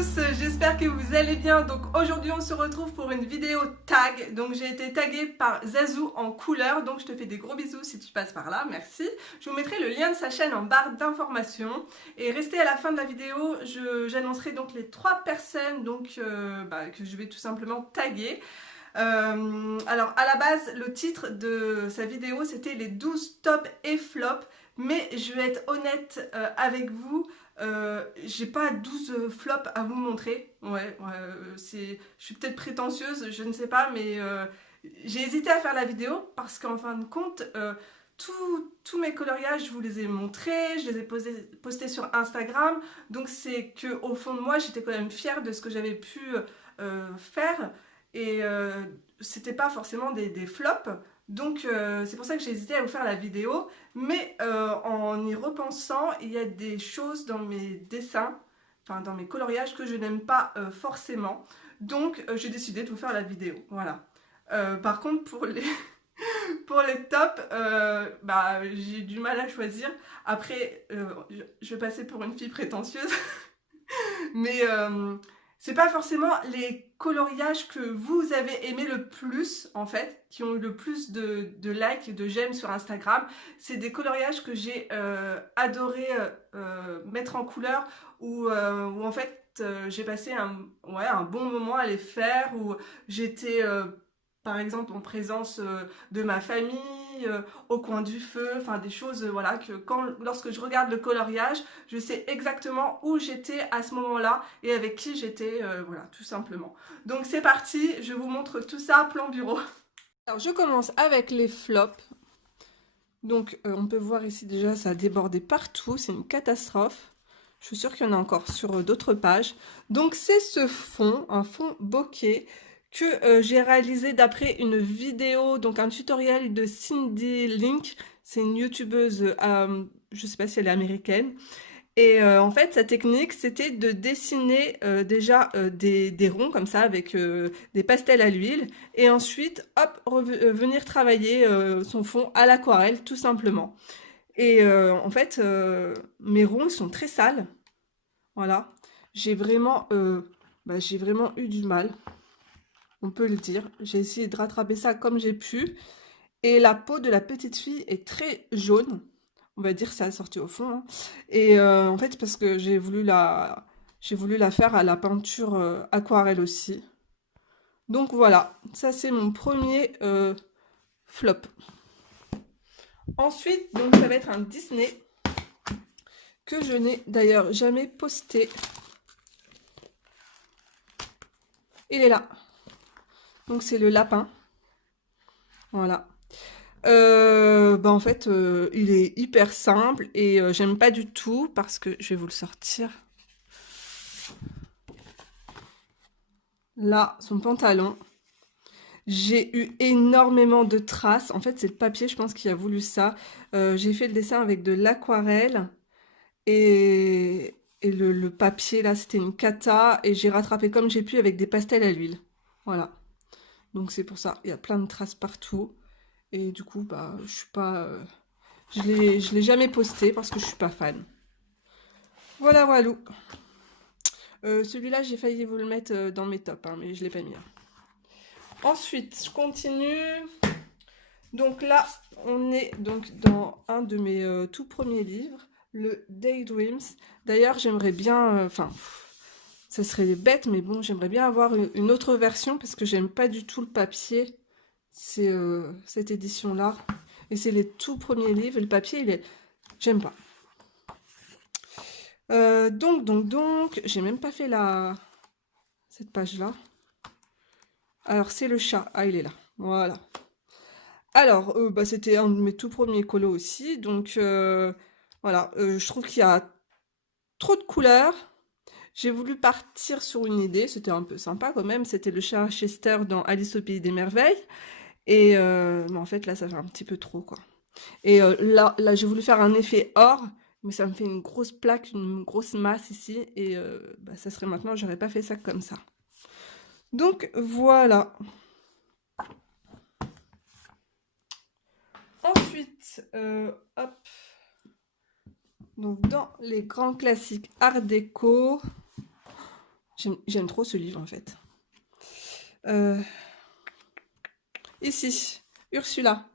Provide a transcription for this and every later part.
tous, j'espère que vous allez bien. Donc aujourd'hui on se retrouve pour une vidéo tag. Donc j'ai été taguée par Zazou en couleur, donc je te fais des gros bisous si tu passes par là, merci. Je vous mettrai le lien de sa chaîne en barre d'informations. Et restez à la fin de la vidéo, j'annoncerai donc les 3 personnes donc, que je vais tout simplement taguer. Alors à la base le titre de sa vidéo c'était les 12 tops et flops, mais je vais être honnête avec vous, j'ai pas 12 flops à vous montrer. Je suis peut-être prétentieuse, je ne sais pas, mais j'ai hésité à faire la vidéo parce qu'en fin de compte tous mes coloriages je vous les ai montrés, je les ai postés sur Instagram, donc c'est que au fond de moi j'étais quand même fière de ce que j'avais pu faire. Et c'était pas forcément des flops, donc c'est pour ça que j'ai hésité à vous faire la vidéo. Mais en y repensant, il y a des choses dans mes dessins, enfin dans mes coloriages que je n'aime pas forcément, donc j'ai décidé de vous faire la vidéo, voilà. Par contre pour les pour les tops, j'ai du mal à choisir. Après je vais passer pour une fille prétentieuse mais c'est pas forcément les coloriages que vous avez aimé le plus, en fait, qui ont eu le plus de likes et de j'aime sur Instagram. C'est des coloriages que j'ai adoré mettre en couleur, où en fait j'ai passé un bon moment à les faire, où j'étais par exemple en présence de ma famille, au coin du feu, enfin des choses voilà, que lorsque je regarde le coloriage, je sais exactement où j'étais à ce moment-là et avec qui j'étais, voilà, tout simplement. Donc c'est parti, je vous montre tout ça, plan bureau. Alors je commence avec les flops. Donc on peut voir ici déjà, ça a débordé partout, c'est une catastrophe. Je suis sûre qu'il y en a encore sur d'autres pages. Donc c'est ce fond, un fond bokeh, que j'ai réalisé d'après une vidéo, donc un tutoriel de Cindy Link. C'est une youtubeuse, je sais pas si elle est américaine. Et en fait, sa technique, c'était de dessiner déjà des ronds comme ça avec des pastels à l'huile et ensuite, hop, venir travailler son fond à l'aquarelle, tout simplement. Et en fait, mes ronds, ils sont très sales. Voilà. J'ai vraiment eu du mal, on peut le dire. J'ai essayé de rattraper ça comme j'ai pu. Et la peau de la petite fille est très jaune. On va dire ça a sorti au fond, hein. Et en fait, parce que j'ai voulu la faire à la peinture aquarelle aussi. Donc voilà, ça c'est mon premier flop. Ensuite, donc ça va être un Disney que je n'ai d'ailleurs jamais posté. Il est là. Donc c'est le lapin. Voilà. En fait, il est hyper simple et j'aime pas du tout parce que je vais vous le sortir. Là, son pantalon. J'ai eu énormément de traces. En fait, c'est le papier, je pense, qui a voulu ça. J'ai fait le dessin avec de l'aquarelle et le papier, là, c'était une cata. Et j'ai rattrapé comme j'ai pu avec des pastels à l'huile. Voilà. Donc c'est pour ça. Il y a plein de traces partout. Et du coup, je suis pas... je l'ai jamais posté parce que je suis pas fan. Voilà, voilà. Celui-là, j'ai failli vous le mettre dans mes tops, hein, mais je l'ai pas mis. Ensuite, je continue. Donc là, on est donc dans un de mes tout premiers livres, le Daydreams. D'ailleurs, j'aimerais bien, ça serait bête, mais bon, j'aimerais bien avoir une autre version parce que j'aime pas du tout le papier. C'est cette édition-là. Et c'est les tout premiers livres. Le papier, j'aime pas. Donc, j'ai même pas fait cette page-là. Alors, c'est le chat. Ah, il est là. Voilà. Alors, c'était un de mes tout premiers colos aussi. Donc, voilà. Je trouve qu'il y a trop de couleurs. J'ai voulu partir sur une idée. C'était un peu sympa quand même. C'était le chat Chester dans Alice au Pays des Merveilles. Et mais en fait, là, ça fait un petit peu trop, quoi. Et là, j'ai voulu faire un effet or. Mais ça me fait une grosse plaque, une grosse masse ici. Et ça serait maintenant, j'aurais pas fait ça comme ça. Donc, voilà. Ensuite, hop. Donc, dans les grands classiques art déco, J'aime trop ce livre en fait. Ici, Ursula.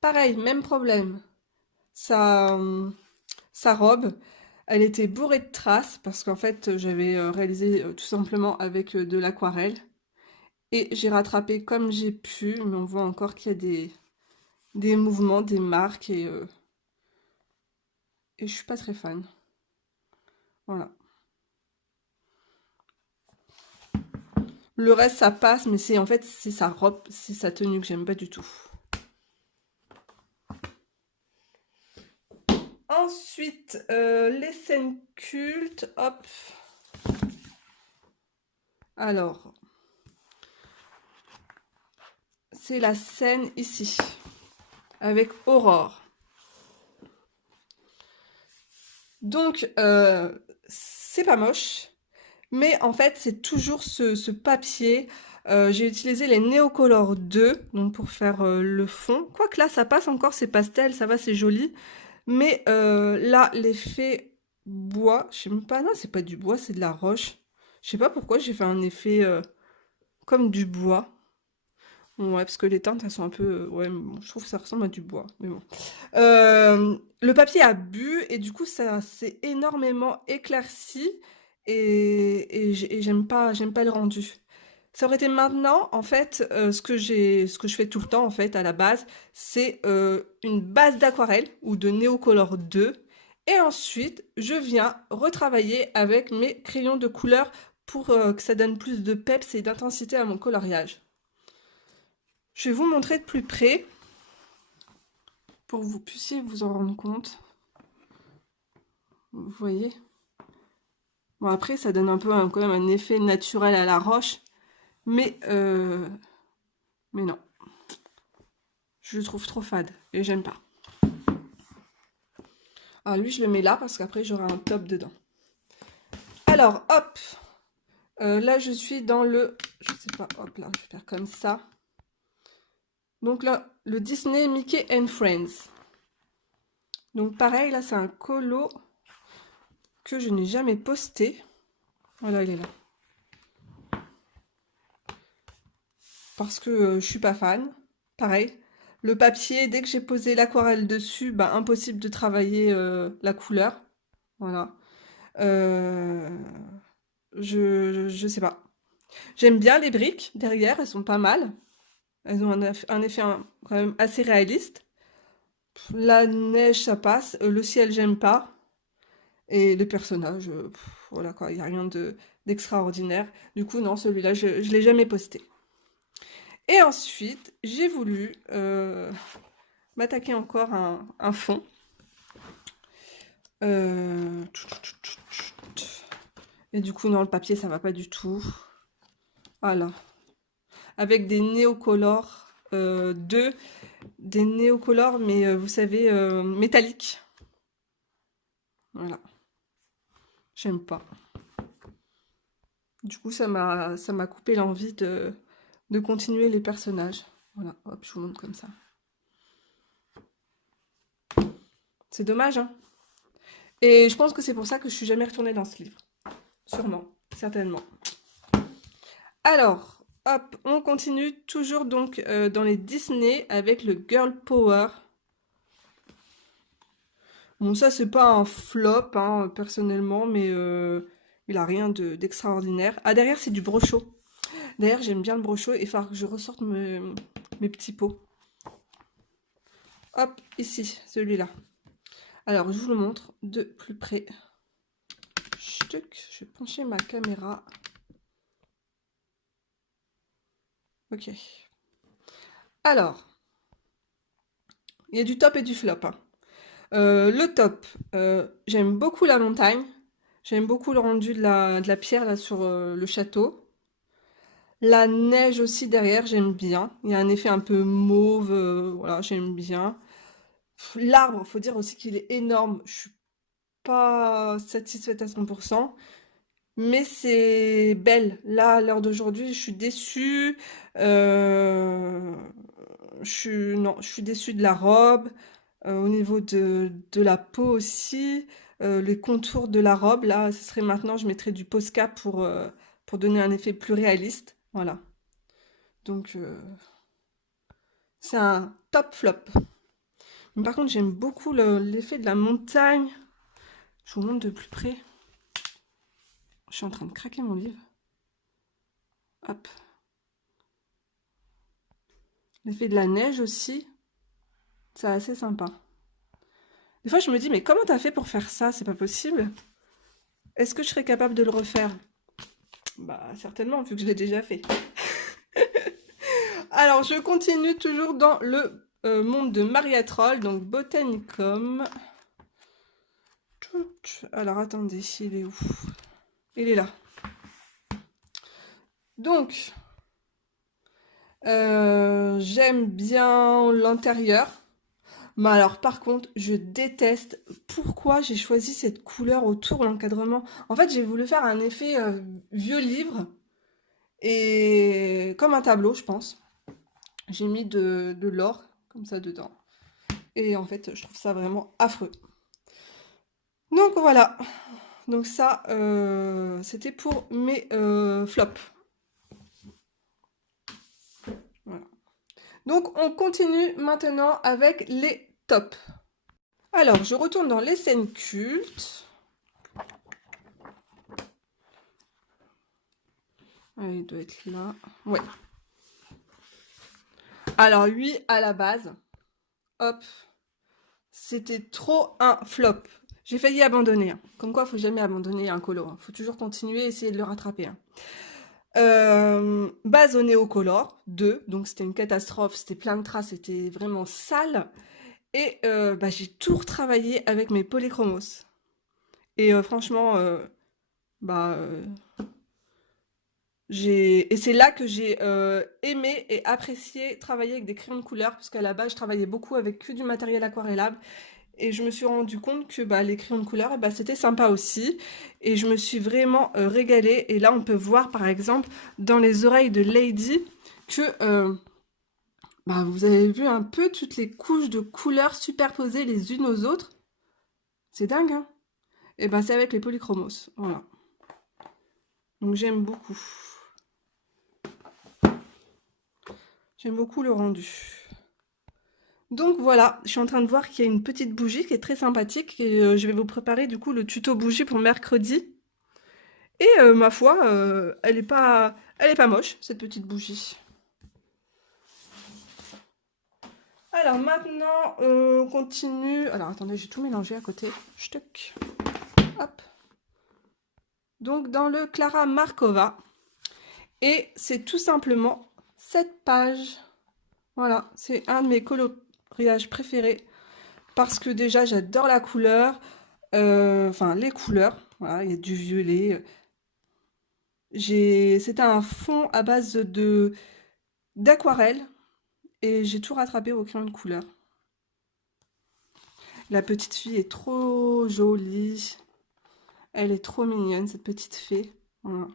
Pareil, même problème. Sa, sa robe, elle était bourrée de traces parce qu'en fait, j'avais réalisé tout simplement avec de l'aquarelle. Et j'ai rattrapé comme j'ai pu, mais on voit encore qu'il y a des mouvements, des marques et je suis pas très fan. Voilà. Le reste, ça passe, mais c'est en fait, c'est sa robe, c'est sa tenue que j'aime pas du tout. Ensuite, les scènes cultes, hop. Alors, c'est la scène ici, avec Aurore. Donc, c'est pas moche, mais en fait, c'est toujours ce papier. J'ai utilisé les Neocolor 2 donc pour faire le fond. Quoique là, ça passe encore, c'est pastel, ça va, c'est joli. Mais là, l'effet bois, je sais même pas, non, c'est pas du bois, c'est de la roche. Je sais pas pourquoi j'ai fait un effet comme du bois. Ouais, parce que les teintes, elles sont un peu... ouais, bon, je trouve que ça ressemble à du bois, mais bon. Le papier a bu, et du coup, ça s'est énormément éclairci, et j'aime pas le rendu. Ça aurait été maintenant, en fait, ce que je fais tout le temps, en fait, à la base, c'est une base d'aquarelle, ou de Neocolor 2, et ensuite, je viens retravailler avec mes crayons de couleur pour que ça donne plus de peps et d'intensité à mon coloriage. Je vais vous montrer de plus près pour que vous puissiez vous en rendre compte. Vous voyez? Bon, après, ça donne un peu quand même un effet naturel à la roche, mais non. Je le trouve trop fade et j'aime pas. Alors lui, je le mets là parce qu'après, j'aurai un top dedans. Alors, hop! Là, je suis dans le... Je sais pas, hop là, je vais faire comme ça. Donc là, le Disney Mickey and Friends. Donc pareil, là, c'est un colo que je n'ai jamais posté. Voilà, il est là. Parce que je suis pas fan. Pareil. Le papier, dès que j'ai posé l'aquarelle dessus, bah, impossible de travailler la couleur. Voilà. Euh, je sais pas. J'aime bien les briques derrière, elles sont pas mal. Elles ont un effet quand même assez réaliste. La neige, ça passe. Le ciel, j'aime pas. Et les personnages, voilà quoi, il n'y a rien d'extraordinaire. Du coup, non, celui-là, je ne l'ai jamais posté. Et ensuite, j'ai voulu m'attaquer encore à un fond. Et du coup, non, le papier, ça va pas du tout. Voilà. Avec des néocolores 2, des néocolores, mais vous savez, métalliques. Voilà. J'aime pas. Du coup, ça m'a coupé l'envie de continuer les personnages. Voilà, hop, je vous montre comme ça. C'est dommage, hein. Et je pense que c'est pour ça que je suis jamais retournée dans ce livre. Sûrement, certainement. Alors, hop, on continue toujours donc dans les Disney avec le Girl Power. Bon, ça, c'est pas un flop, hein, personnellement, mais il a rien d'extraordinaire. Ah, derrière, c'est du brochot. D'ailleurs, j'aime bien le brochot et il va que je ressorte mes petits pots. Hop, ici, celui-là. Alors, je vous le montre de plus près. Chtuc, je vais pencher ma caméra. Ok. Alors, il y a du top et du flop, hein. Le top, j'aime beaucoup la montagne. J'aime beaucoup le rendu de la pierre là sur le château. La neige aussi derrière, j'aime bien. Il y a un effet un peu mauve, voilà, j'aime bien. L'arbre, faut dire aussi qu'il est énorme. Je suis pas satisfaite à 100%, mais c'est belle. Là, à l'heure d'aujourd'hui, je suis déçue. Non, je suis déçue de la robe. Au niveau de la peau aussi. Les contours de la robe, là, ce serait maintenant, je mettrais du Posca pour donner un effet plus réaliste. Voilà. Donc, c'est un top flop. Mais par contre, j'aime beaucoup l'effet de la montagne. Je vous montre de plus près. Je suis en train de craquer mon livre. Hop. L'effet de la neige aussi. C'est assez sympa. Des fois, je me dis, mais comment t'as fait pour faire ça? C'est pas possible. Est-ce que je serais capable de le refaire? Bah, certainement, vu que je l'ai déjà fait. Alors, je continue toujours dans le monde de Mariatrol, donc Botanicum. Alors, attendez, il est où? Il est là. Donc, j'aime bien l'intérieur. Mais alors, par contre, je déteste pourquoi j'ai choisi cette couleur autour de l'encadrement. En fait, j'ai voulu faire un effet vieux livre et comme un tableau, je pense. J'ai mis de l'or comme ça dedans. Et en fait, je trouve ça vraiment affreux. Donc voilà. Donc ça, c'était pour mes flops. Voilà. Donc on continue maintenant avec les tops. Alors, je retourne dans les scènes cultes. Ah, il doit être là. Ouais. Alors, lui, à la base, hop, c'était trop un flop. J'ai failli abandonner. Hein. Comme quoi, il ne faut jamais abandonner un colo. Il faut toujours continuer et essayer de le rattraper. Hein. Base au Néocolor 2, donc c'était une catastrophe, c'était plein de traces, c'était vraiment sale. Et j'ai tout retravaillé avec mes polychromos. Et franchement, et c'est là que j'ai aimé et apprécié travailler avec des crayons de couleur, parce qu'à la base, je travaillais beaucoup avec que du matériel aquarellable. Et je me suis rendu compte que les crayons de couleur, c'était sympa aussi. Et je me suis vraiment régalée. Et là, on peut voir, par exemple, dans les oreilles de Lady, que vous avez vu un peu toutes les couches de couleurs superposées les unes aux autres. C'est dingue, hein? Et c'est avec les polychromos. Voilà. Donc, j'aime beaucoup. J'aime beaucoup le rendu. Donc voilà, je suis en train de voir qu'il y a une petite bougie qui est très sympathique et je vais vous préparer du coup le tuto bougie pour mercredi. Et ma foi, elle est pas moche cette petite bougie. Alors maintenant, on continue. Alors attendez, j'ai tout mélangé à côté. Ch'tuc. Hop. Donc dans le Clara Markova. Et c'est tout simplement cette page. Voilà, c'est un de mes coloriages préférés. Parce que déjà, j'adore la couleur. Enfin, les couleurs. Voilà, il y a du violet. C'était un fond à base d'aquarelle. Et j'ai tout rattrapé au crayon de couleur. La petite fille est trop jolie. Elle est trop mignonne, cette petite fée. Voilà.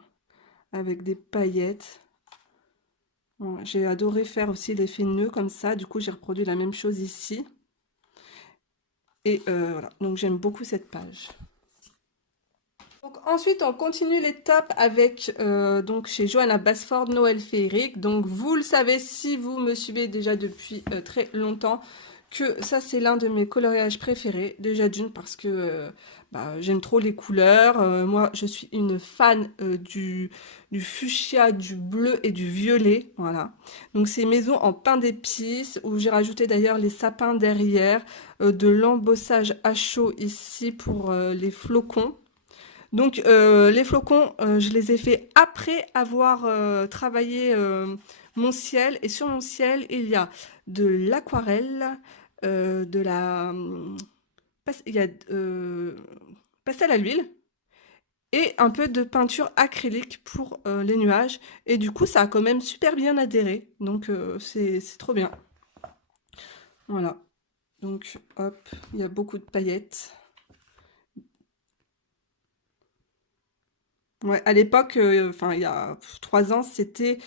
Avec des paillettes. Voilà. J'ai adoré faire aussi l'effet nœud comme ça. Du coup, j'ai reproduit la même chose ici. Et voilà. Donc, j'aime beaucoup cette page. Donc, ensuite, on continue les tops avec, donc, chez Johanna Basford, Noël Féerique. Donc, vous le savez, si vous me suivez déjà depuis très longtemps, que ça, c'est l'un de mes coloriages préférés. Déjà d'une, parce que j'aime trop les couleurs. Moi, je suis une fan du fuchsia, du bleu et du violet. Voilà. Donc, c'est maison en pain d'épices, où j'ai rajouté d'ailleurs les sapins derrière, de l'embossage à chaud ici pour les flocons. Donc les flocons, je les ai fait après avoir travaillé mon ciel. Et sur mon ciel, il y a de l'aquarelle, de la... il y a pastel à l'huile et un peu de peinture acrylique pour les nuages. Et du coup, ça a quand même super bien adhéré. Donc c'est trop bien. Voilà. Donc hop, il y a beaucoup de paillettes. Ouais, à l'époque, il y a 3 ans, c'était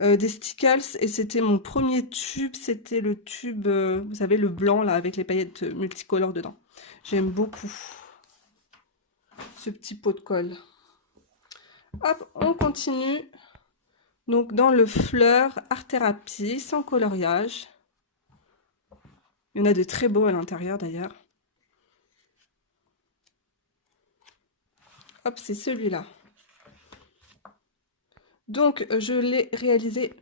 des Stickles et c'était mon premier tube. C'était le tube, vous savez, le blanc là avec les paillettes multicolores dedans. J'aime beaucoup ce petit pot de colle. Hop, on continue. Donc dans le fleur art thérapie, sans coloriage. Il y en a de très beaux à l'intérieur d'ailleurs. Hop, c'est celui-là. Donc je l'ai réalisé.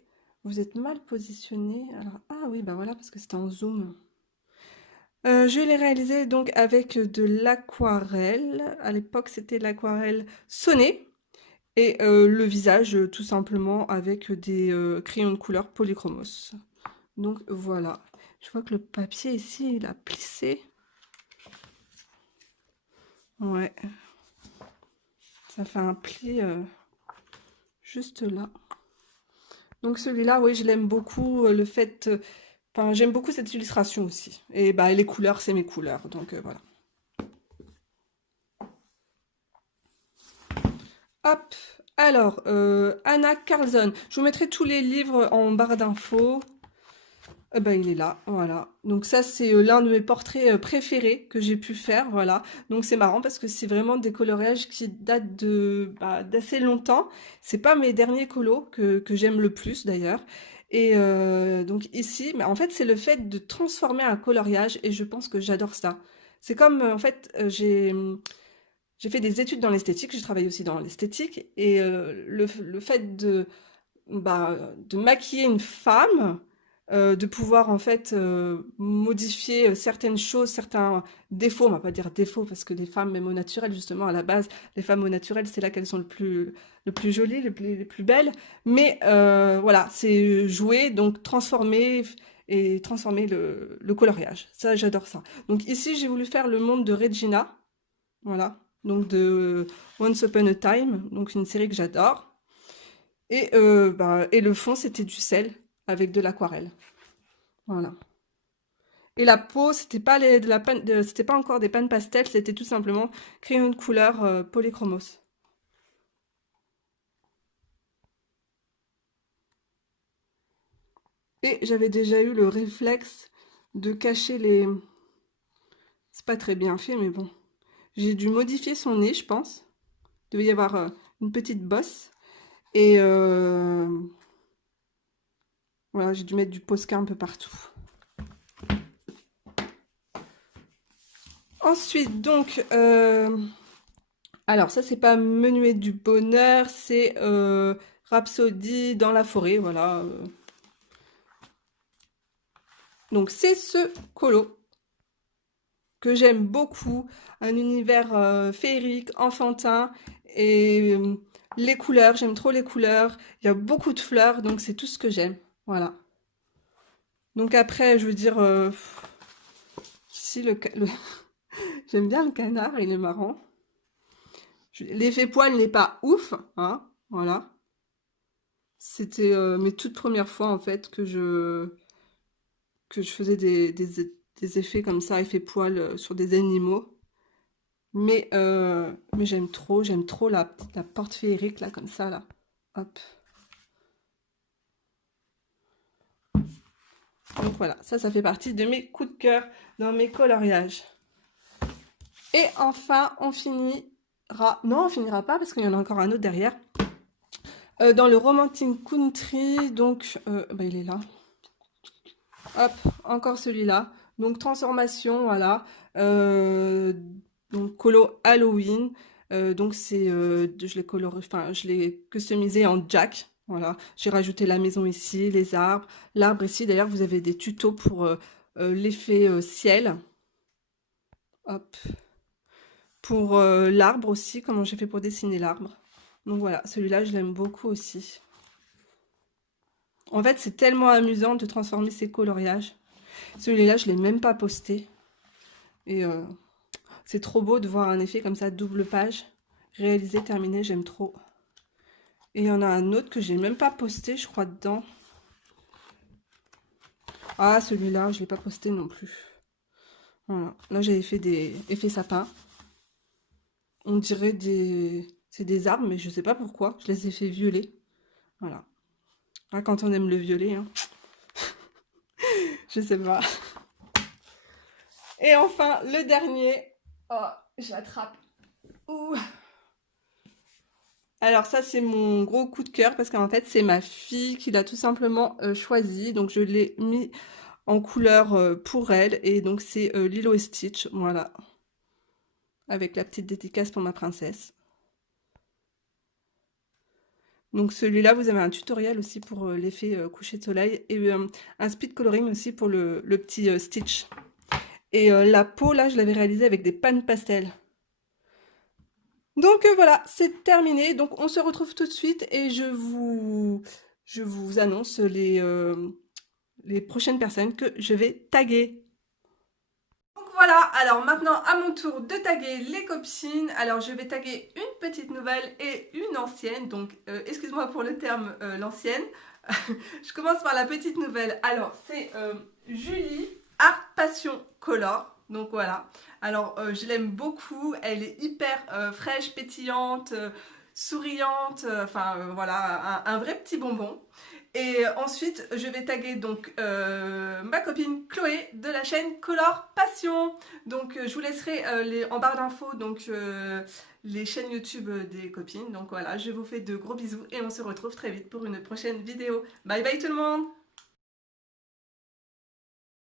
Vous êtes mal positionné. Alors, ah oui, bah voilà, parce que c'était en zoom. Je l'ai réalisé donc avec de l'aquarelle. À l'époque, c'était l'aquarelle Sonnet. Et le visage, tout simplement, avec des crayons de couleur polychromos. Donc voilà. Je vois que le papier ici, il a plissé. Ouais. Ça fait un pli juste là. Donc celui-là, oui, je l'aime beaucoup. Le fait... Enfin, j'aime beaucoup cette illustration aussi. Et bah, les couleurs, c'est mes couleurs. Donc voilà. Hop. Alors, Anna Carlson. Je vous mettrai tous les livres en barre d'infos. Ben, il est là, voilà. Donc ça, c'est l'un de mes portraits préférés que j'ai pu faire, voilà. Donc c'est marrant parce que c'est vraiment des coloriages qui datent de d'assez longtemps. C'est pas mes derniers colos que j'aime le plus d'ailleurs. Et donc ici, en fait, c'est le fait de transformer un coloriage et je pense que j'adore ça. C'est comme, en fait, j'ai fait des études dans l'esthétique, j'ai travaillé aussi dans l'esthétique et le fait de maquiller une femme, de pouvoir en fait modifier certaines choses, certains défauts, on va pas dire défauts parce que les femmes même au naturel justement à la base, les femmes au naturel c'est là qu'elles sont le plus jolies, les plus belles, mais voilà c'est jouer donc transformer et transformer le coloriage, ça j'adore ça. Donc ici j'ai voulu faire le monde de Regina, voilà, donc de Once Upon a Time, donc une série que j'adore. Et le fond, c'était du sel avec de l'aquarelle. Voilà. Et la peau, c'était pas encore des pannes pastel, c'était tout simplement crayon de couleur polychromos. Et j'avais déjà eu le réflexe de cacher les... C'est pas très bien fait, mais bon. J'ai dû modifier son nez, je pense. Il devait y avoir une petite bosse. Et voilà, j'ai dû mettre du Posca un peu partout. Ensuite, donc, alors ça c'est pas Menuet du bonheur, c'est Rhapsodie dans la forêt, voilà. Donc c'est ce colo que j'aime beaucoup, un univers féerique, enfantin, et les couleurs, j'aime trop les couleurs, il y a beaucoup de fleurs, donc c'est tout ce que j'aime, voilà. Donc après, je veux dire, si j'aime bien le canard, il est marrant. L'effet poil n'est pas ouf, hein, voilà. C'était mes toutes premières fois en fait que je faisais des effets comme ça, effets poil sur des animaux. Mais j'aime trop la porte féerique là comme ça là. Hop. Donc voilà, ça fait partie de mes coups de cœur dans mes coloriages. Et enfin, on finira... Non, on finira pas parce qu'il y en a encore un autre derrière. Dans le Romantic Country, donc, il est là. Hop, encore celui-là. Donc, transformation, voilà. Donc, colo Halloween. Donc, je l'ai customisé en Jack. Voilà, j'ai rajouté la maison ici, les arbres. L'arbre ici, d'ailleurs, vous avez des tutos pour l'effet ciel. Hop. Pour l'arbre aussi, comment j'ai fait pour dessiner l'arbre. Donc voilà, celui-là, je l'aime beaucoup aussi. En fait, c'est tellement amusant de transformer ces coloriages. Celui-là, je ne l'ai même pas posté. Et c'est trop beau de voir un effet comme ça, double page. Réalisé, terminé, j'aime trop. Et il y en a un autre que j'ai même pas posté, je crois, dedans. Ah, celui-là, je ne l'ai pas posté non plus. Voilà. Là, j'avais fait des effets sapins. On dirait des... C'est des arbres, mais je ne sais pas pourquoi. Je les ai fait violet. Voilà. Ah, quand on aime le violet, hein. Je sais pas. Et enfin, le dernier. Oh, je l'attrape. Ouh. Alors ça c'est mon gros coup de cœur parce qu'en fait c'est ma fille qui l'a tout simplement choisi. Donc je l'ai mis en couleur pour elle et donc c'est Lilo et Stitch, voilà. Avec la petite dédicace pour ma princesse. Donc celui-là, vous avez un tutoriel aussi pour l'effet coucher de soleil et un speed coloring aussi pour le petit Stitch. Et la peau, là, je l'avais réalisée avec des pannes pastel. Donc voilà, c'est terminé. Donc on se retrouve tout de suite et je vous annonce les prochaines personnes que je vais taguer. Donc voilà, alors maintenant à mon tour de taguer les copines. Alors je vais taguer une petite nouvelle et une ancienne. Donc excuse-moi pour le terme l'ancienne. Je commence par la petite nouvelle. Alors c'est Julie Art Passion Color. Donc voilà. Alors je l'aime beaucoup. Elle est hyper fraîche, pétillante, souriante. Enfin voilà, un vrai petit bonbon. Et ensuite, je vais taguer donc ma copine Chloé de la chaîne Color Passion. Donc je vous laisserai en barre d'infos donc les chaînes YouTube des copines. Donc voilà, je vous fais de gros bisous et on se retrouve très vite pour une prochaine vidéo. Bye bye tout le monde!